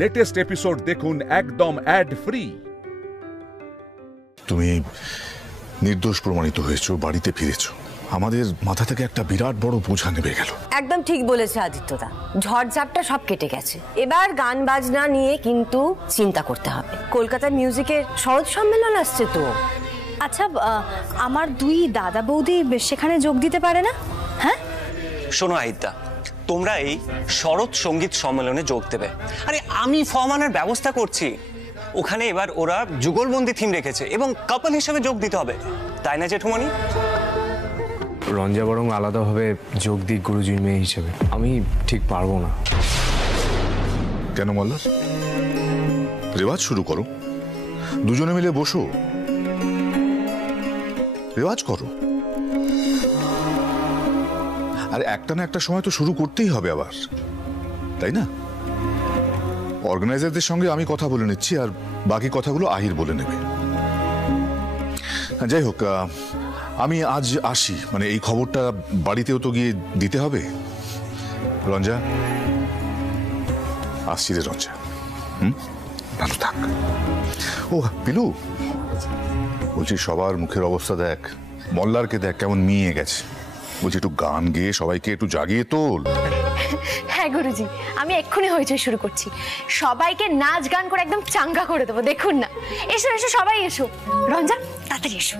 Latest episode দেখুন একদম add free. তুমি নির্দোষ প্রমাণিত হয়েছো, বাড়িতে ফিরেছো, আমাদের মাথা থেকে একটা বিরাট বড় বোঝা নেমে গেল। একদম ঠিক বলেছে আদিত্যদা, ঝড়ঝাপটা সব কেটে গেছে। এবার গান বাজনা নিয়ে কিন্তু চিন্তা করতে হবে। কলকাতার মিউজিকের সহজ সম্মেলন আসছে তো। আচ্ছা, আমার দুই দাদা বৌদি সেখানে যোগ দিতে পারে না? হ্যাঁ শোনো আহিতা, তোমরা এই শরৎ সঙ্গীত সম্মেলনে যোগ দেবে। আরে আমি ফর্ম আনার ব্যবস্থা করছি। ওখানে এবার ওরা যুগলবন্দি থিম রেখেছে এবং কাপল হিসেবে যোগ দিতে হবে, তাই না জেঠুমণি? রঞ্জা বরং আলাদাভাবে যোগ দিক গুরুজির মেয়ে হিসেবে। আমি ঠিক পারবো না। কেন মল্লার? রেওয়াজ শুরু করো, দুজনে মিলে বসো, রেওয়াজ করো। আর একটা না একটা সময় তো শুরু করতেই হবে আবার, তাই না? অর্গানাইজারদের সঙ্গে আমি কথা বলে নিচ্ছি, আর বাকি কথাগুলো আহির বলে নেবে। যাই হোক, আমি আজ আসি, মানে এই খবরটা বাড়িতেও তো গিয়ে দিতে হবে। রঞ্জা, আসছি রে রঞ্জা। ভালো থাক। ও পিলু, বলছি সবার মুখের অবস্থা দেখ, মল্লারকে দেখ কেমন মিয়ে গেছে। বলছি একটু গান গেয়ে সবাইকে একটু জাগিয়ে তোল। হ্যাঁ গুরুজি, আমি এক্ষুনি হইচই শুরু করছি। সবাইকে নাচ গান করে একদম চাঙ্গা করে দেবো। দেখুন না, এসো এসো সবাই এসো। রঞ্জা তাড়াতাড়ি এসো।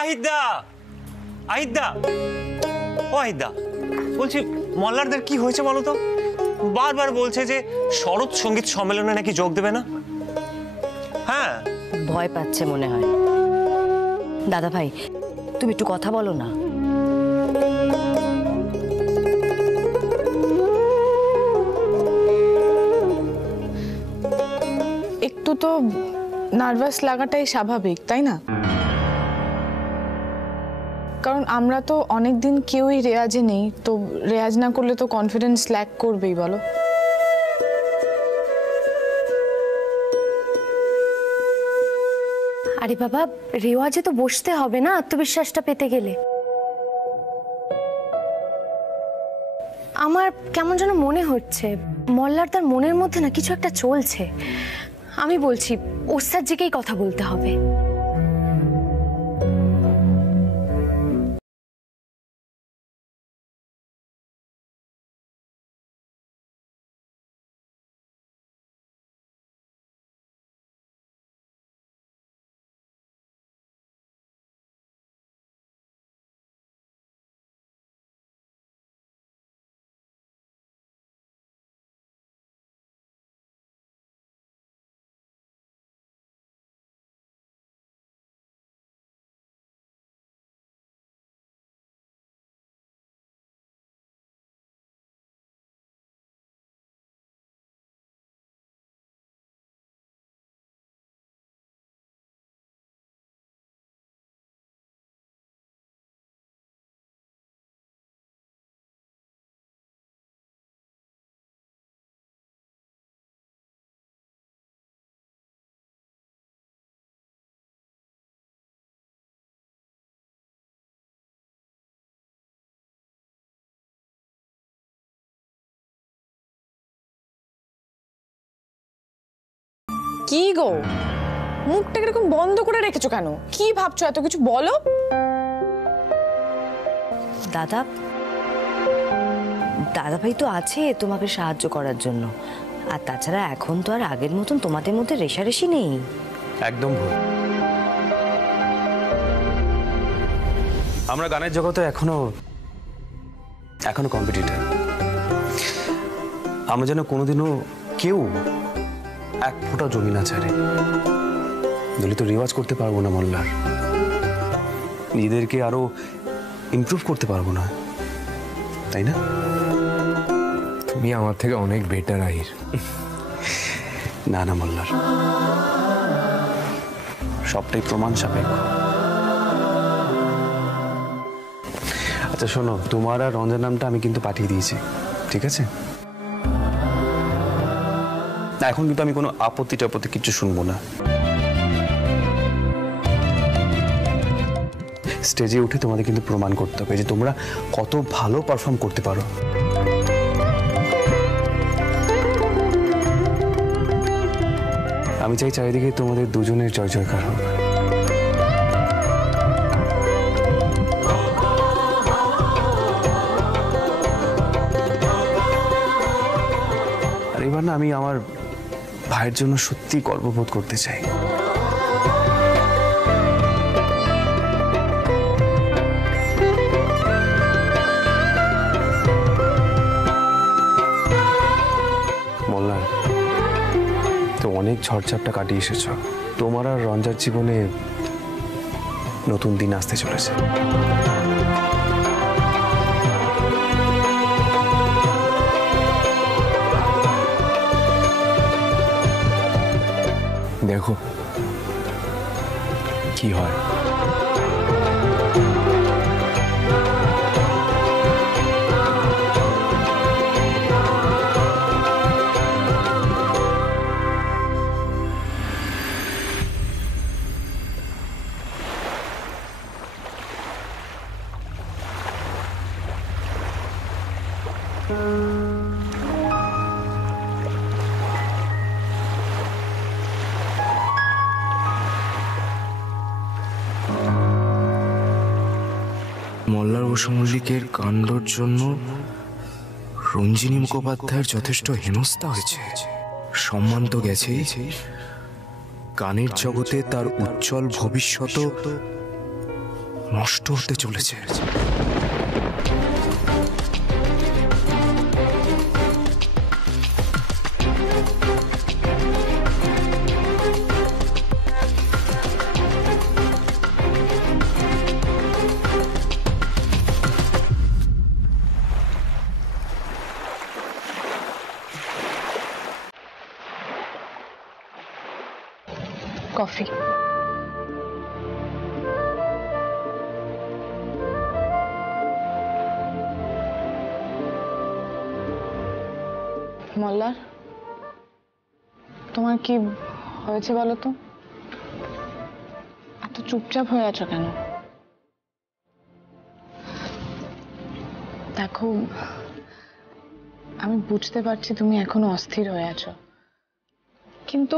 আহিদা, আহিদা, ও আহিদা, বলছি মল্লারদের কি হয়েছে বলো তো? বারবার বলছে যে শরৎ সঙ্গীত সম্মেলনে নাকি যোগ দেবে না। হ্যাঁ, ভয় পাচ্ছে মনে হয়। দাদা ভাই, তুমি একটু কথা বলো না। একটু তো নার্ভাস লাগাটাই স্বাভাবিক, তাই না? কারণ আমরা তো অনেকদিন কেউই রেয়াজে নেই, তো রেয়াজ না করলে তো কনফিডেন্স ল্যাক করবেই, বলো। আরে বাবা, রেওয়াজে তো বসতে হবে না আত্মবিশ্বাসটা পেতে গেলে। আমার কেমন যেন মনে হচ্ছে মল্লার তার মনের মধ্যে না কিছু একটা চলছে। আমি বলছি ওস্তাদজিকেই কথা বলতে হবে। কি গো, মুখটা এরকম বন্ধ করে রেখেছো কেন? কি ভাবছো? এত কিছু বলো। দাদা, দাদা ভাই তো আছে তোমাকে সাহায্য করার জন্য। আর তাছাড়া এখন তো আর আগের মতন তোমাদের মধ্যে রেশারেশি নেই। একদম ভুল। আমরা গানের জগতে এখনো কম্পিটিটর। আমরা যেন কোনোদিনও কেউ এক ফোঁটা জমি না ছাড়ে। দলিত রেওয়াজ করতে পারবো না মল্লার, নিজেদেরকে আরো ইমপ্রুভ করতে পারবো না, তাই না? তুমি আমার থেকে অনেক বেটার আহির। না না মল্লার, সবটাই প্রমাণ সাপেক্ষ। আচ্ছা শোনো, তোমার আর রঞ্জন নামটা আমি কিন্তু পাঠিয়ে দিয়েছি, ঠিক আছে? এখন কিন্তু আমি কোনো আপত্তি টাপত্তি কিছু শুনবো না। স্টেজে উঠে তোমাদের কিন্তু প্রমাণ করতে হবে যে তোমরা কত ভালো পারফর্ম করতে পারো। আমি চাই চারিদিকে তোমাদের দুজনের জয় জয়কার হোক। আর এবার না আমি আমার ভাইয়ের জন্য সত্যি গর্ববোধ করতে চাই। মোল্লার, তো অনেক ঝড়ঝাপটা কাটিয়ে এসেছ। তোমার আর রঞ্জার জীবনে নতুন দিন আসতে চলেছে। দেখো কি হয়। মল্লার বসু মল্লিকের কাণ্ডর জন্য রঞ্জিনী মুখোপাধ্যায়ের যথেষ্ট হেনস্থা হয়েছে। সম্মান তো গেছেই, গানের জগতে তার উজ্জ্বল ভবিষ্যৎ নষ্ট হতে চলেছে। কফি। মল্লার, তোমার কি হয়েছে বলো তো? এত চুপচাপ হয়ে আছো কেন? দেখো, আমি বুঝতে পারছি তুমি এখনো অস্থির হয়ে আছো, কিন্তু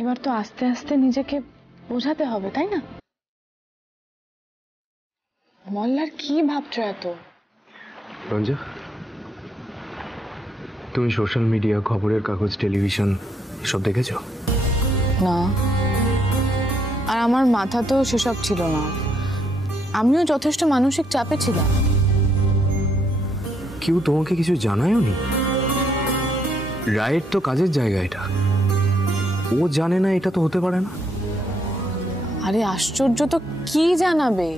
এবার তো আস্তে আস্তে নিজেকে বোঝাতে হবে, তাই না? মল্লার, কি ভাবছো এত? রঞ্জা, তুমি সোশ্যাল মিডিয়া, খবরের কাগজ, টেলিভিশন এসব দেখেছো? না, আর আমার মাথাতেও সেসব ছিল না। আমিও যথেষ্ট মানসিক চাপে ছিলাম। কেউ তোমাকে কিছু জানায়নি? রায়ের তো কাজের জায়গা এটা, ও জানে না এটা তো হতে পারে না। আরে আশ্চর্য তো, কি জানাবে?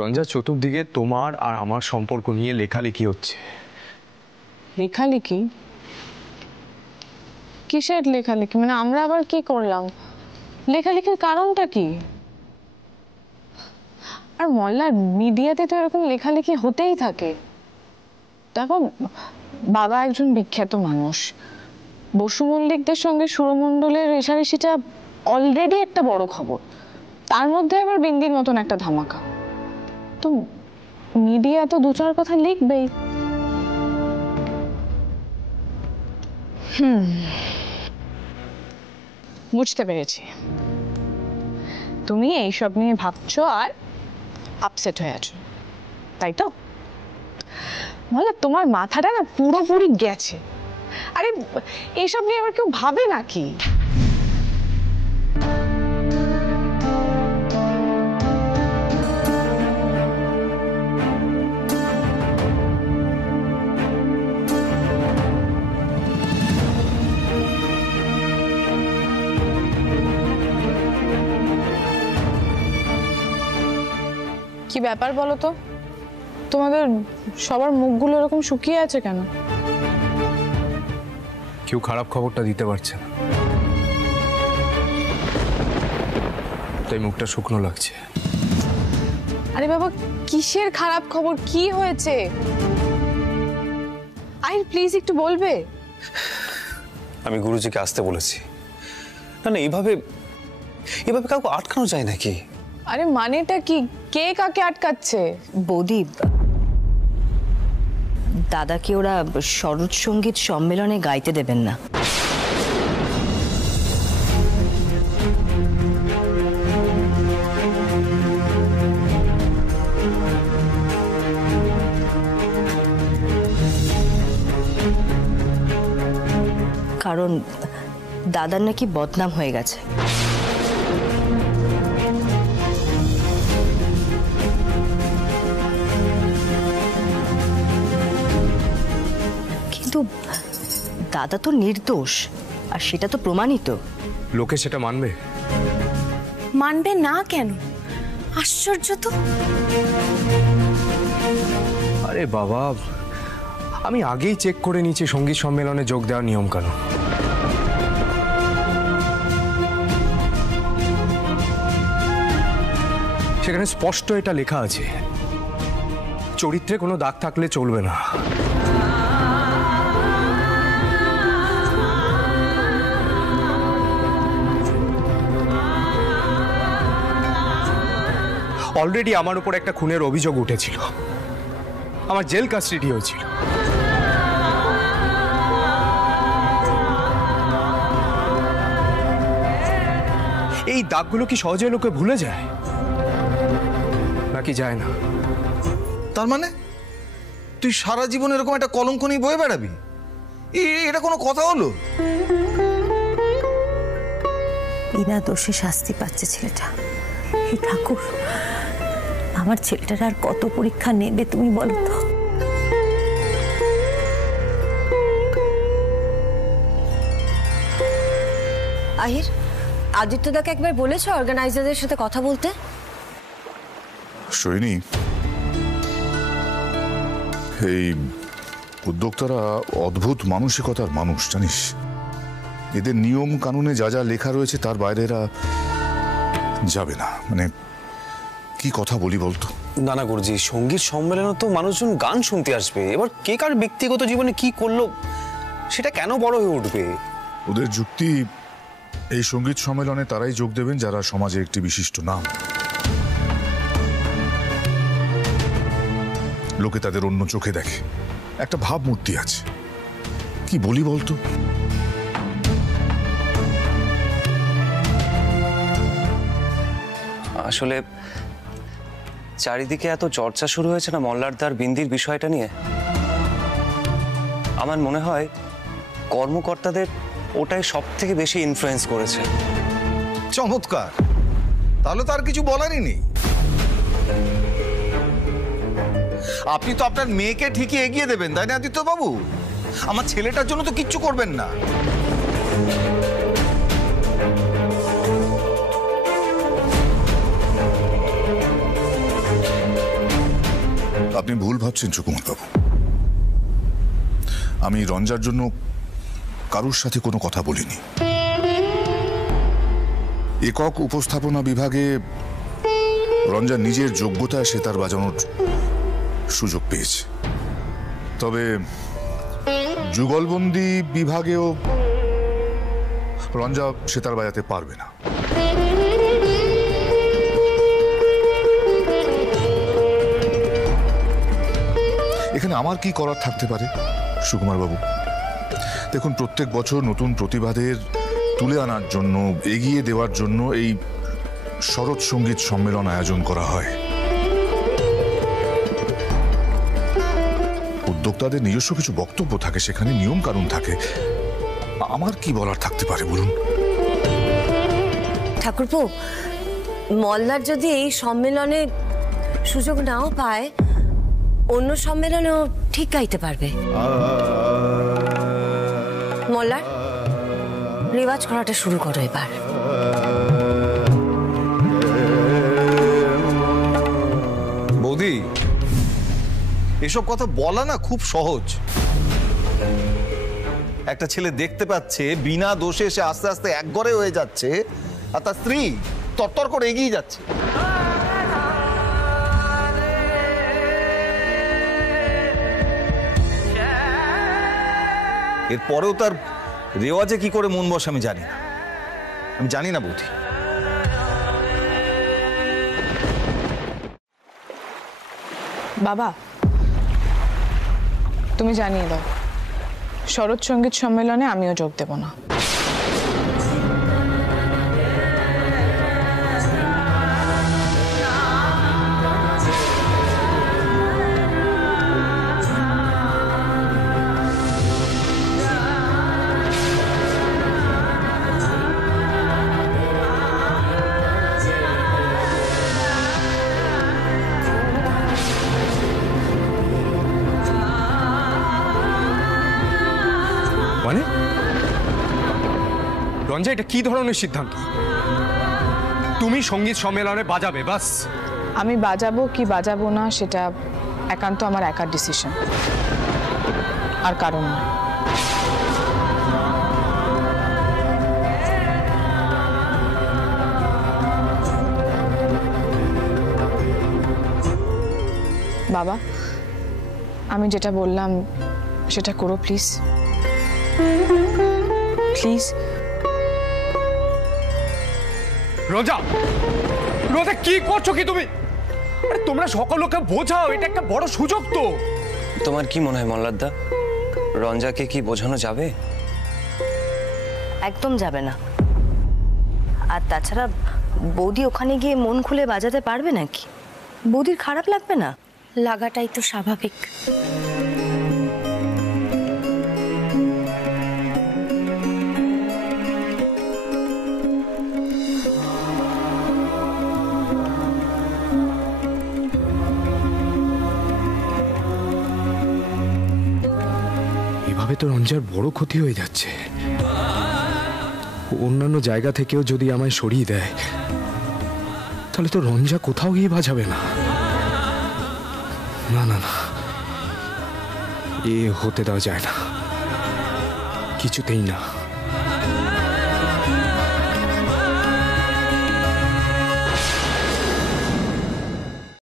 রঞ্জা, চতুর্দিকে তোমার আর আমার সম্পর্ক নিয়ে লেখালেখি হচ্ছে। লেখালেখি? কিসের লেখালেখি? মানে আমরা আবার কি করলাম? লেখালেখির কারণটা কি? আর মল্লার, মিডিয়াতে তো এরকম লেখালেখি হতেই থাকে। দেখো, বাবা একজন বিখ্যাত মানুষ, বসু মল্লিকদের সঙ্গে সুরমণ্ডলের রেষারেষিটা অলরেডি একটা বড় খবর, তার মধ্যে আবার বিন্দির মতন একটা ধামাকা। তো মিডিয়া তো দু চার কথা লিখবেই। বুঝতে পেরেছি, তুমি এইসব নিয়ে ভাবছো আর আপসেট হয়ে আছো, তাই তো? বলো, তোমার মাথাটা না পুরোপুরি গেছে। আরে এইসব নিয়ে আবার কেউ ভাবে নাকি? কি ব্যাপার বলো তো? তোমাদের সবার মুখগুলো এরকম শুকিয়ে আছে কেন? কেউ খারাপ খবরটা দিতে পারছে না, তাই মুখটা শুকনো লাগছে। আরে বাবা, কিসের খারাপ খবর? কি হয়েছে? প্লিজ একটু বলবে? আমি গুরুজিকে আসতে বলেছি। না না, এভাবে কাউকে আটকানো যায় নাকি? আরে মানেটা কি? কে কাকে আটকাচ্ছে? বৌদি, দাদাকে ওরা শরৎ সঙ্গীত সম্মেলনে গাইতে দেবেন না। কারণ দাদার নাকি বদনাম হয়ে গেছে। কিন্তু দাদা তো নির্দোষ, আর সেটা তো প্রমাণিত। লোকে সেটা মানবে? মানবে না কেন? আশ্চর্য তো। আরে বাবা, আমি আগেই চেক করে নিয়েছি সঙ্গীত সম্মেলনে যোগ দেওয়ার নিয়ম কানুন। সেখানে স্পষ্ট এটা লেখা আছে, চরিত্রে কোনো দাগ থাকলে চলবে না। অলরেডি আমার উপর একটা খুনের অভিযোগ উঠেছিল, আমার জেল কাস্টডি হয়েছিল। এই দাগগুলো কি সহজে লোকে ভুলে যায় নাকি যায় না? তার মানে তুই সারা জীবন এরকম একটা কলঙ্ক নিয়ে বয়ে বেড়াবি? এটা কোনো কথা হলো? বিনা দোষে শাস্তি পাচ্ছে ছেলেটা। হে ঠাকুর, আমার ছেলেটার আর কত পরীক্ষা নেবে তুমি বলো তো? আহির, আদিত্যদাকে একবার বলেছো অর্গানাইজারদের সাথে কথা বলতে? সৈনী, এই উদ্যোক্তারা অদ্ভুত মানসিকতার মানুষ, জানিস। এদের নিয়ম কানুনে যা যা লেখা রয়েছে তার বাইরে এরা যাবে না। মানে কি কথা বলি বলতো? না না গুরুজি, সঙ্গীত সম্মেলনে তো মানুষজন গান শুনতে আসবে, এবার কে কার ব্যক্তিগত জীবনে কি করলো সেটা কেন বড় হয়ে উঠবে? ওদের যুক্তি, এই সঙ্গীত সম্মেলনে তারাই যোগ দেবেন যারা সমাজে একটি বিশিষ্ট নাম। লোকে তাদের অন্য চোখে দেখে, একটা ভাবমূর্তি আছে। কি বলি বলতো? আসলে চারিদিকে এত চর্চা শুরু হয়েছে না মল্লারদার বিন্দির বিষয়টা নিয়ে, আমার মনে হয় কর্মকর্তাদের ওটাই সব থেকে বেশি ইনফ্লুয়েন্স করেছে। চমৎকার, তাহলে তো আর কিছু বলারই নেই। আপনি তো আপনার মেয়েকে ঠিকই এগিয়ে দেবেন, তাই না আদিত্য বাবু? আমার ছেলেটার জন্য তো কিচ্ছু করবেন না। আপনি ভুল ভাবছেন সুকুমার বাবু। আমি রঞ্জার জন্য কারুর সাথে কোনো কথা বলিনি। একক উপস্থাপনা বিভাগে রঞ্জা নিজের যোগ্যতায় সেতার বাজানোর সুযোগ পেয়েছে, তবে যুগলবন্দি বিভাগেও রঞ্জা সেতার বাজাতে পারবে না। এখানে আমার কি করার থাকতে পারে সুকুমার বাবু? দেখুন, প্রত্যেক বছর নতুন প্রতিভাদের তুলে আনার জন্য, এগিয়ে দেওয়ার জন্য এই শরৎ সঙ্গীত সম্মেলন আয়োজন করা হয়। উদ্যোক্তাদের নিজস্ব কিছু বক্তব্য থাকে, সেখানে নিয়ম কানুন থাকে। আমার কি বলার থাকতে পারে বলুন? ঠাকুরপো, মল্লার যদি এই সম্মেলনে সুযোগ নাও পায়, অন্য সম্মেলনেও ঠিক গাইতে পারবে। মল্লার, রেওয়াজ করাটা শুরু করো এবার। বৌদি, এসব কথা বলা না খুব সহজ। একটা ছেলে দেখতে পাচ্ছে বিনা দোষে সে আস্তে আস্তে একঘরে হয়ে যাচ্ছে, আর তার স্ত্রী তরতর করে এগিয়ে যাচ্ছে। এরপরেও তার রেওয়াজে কি করে মন বসে আমি জানি না, আমি জানি না বৌদি। বাবা, তুমি জানিয়ে দাও শরৎ সঙ্গীত সম্মেলনে আমিও যোগ দেব না। মানে রঞ্জা, এটা কি ধরনের সিদ্ধান্ত? তুমি সঙ্গীত সম্মেলনে বাজাবে বাস? আমি বাজাবো কি বাজাবো না সেটা একান্ত আমার একার ডিসিশন, আর কারণ না। বাবা, আমি যেটা বললাম সেটা করো প্লিজ, প্লিজ। রোজা, রোজা কি করছো কি তুমি? আরে তোমরা সকল লোককে বোঝাও, এটা একটা বড় সুযোগ তো। তোমার কি মনে হয় মল্লারদা, রঞ্জাকে কি বোঝানো যাবে? একদম যাবে না। আর তাছাড়া বৌদি ওখানে গিয়ে মন খুলে বাজাতে পারবে নাকি? বৌদির খারাপ লাগবে না? লাগাটাই তো স্বাভাবিক। এভাবে তো রঞ্জার বড় ক্ষতি হয়ে যাচ্ছে। অন্যান্য জায়গা থেকেও যদি আমায় সরিয়ে দেয় তাহলে তো রঞ্জা কোথাও গিয়ে বাজাবে না। না না না, এ হতে দেওয়া যায় না, কিছুতেই না।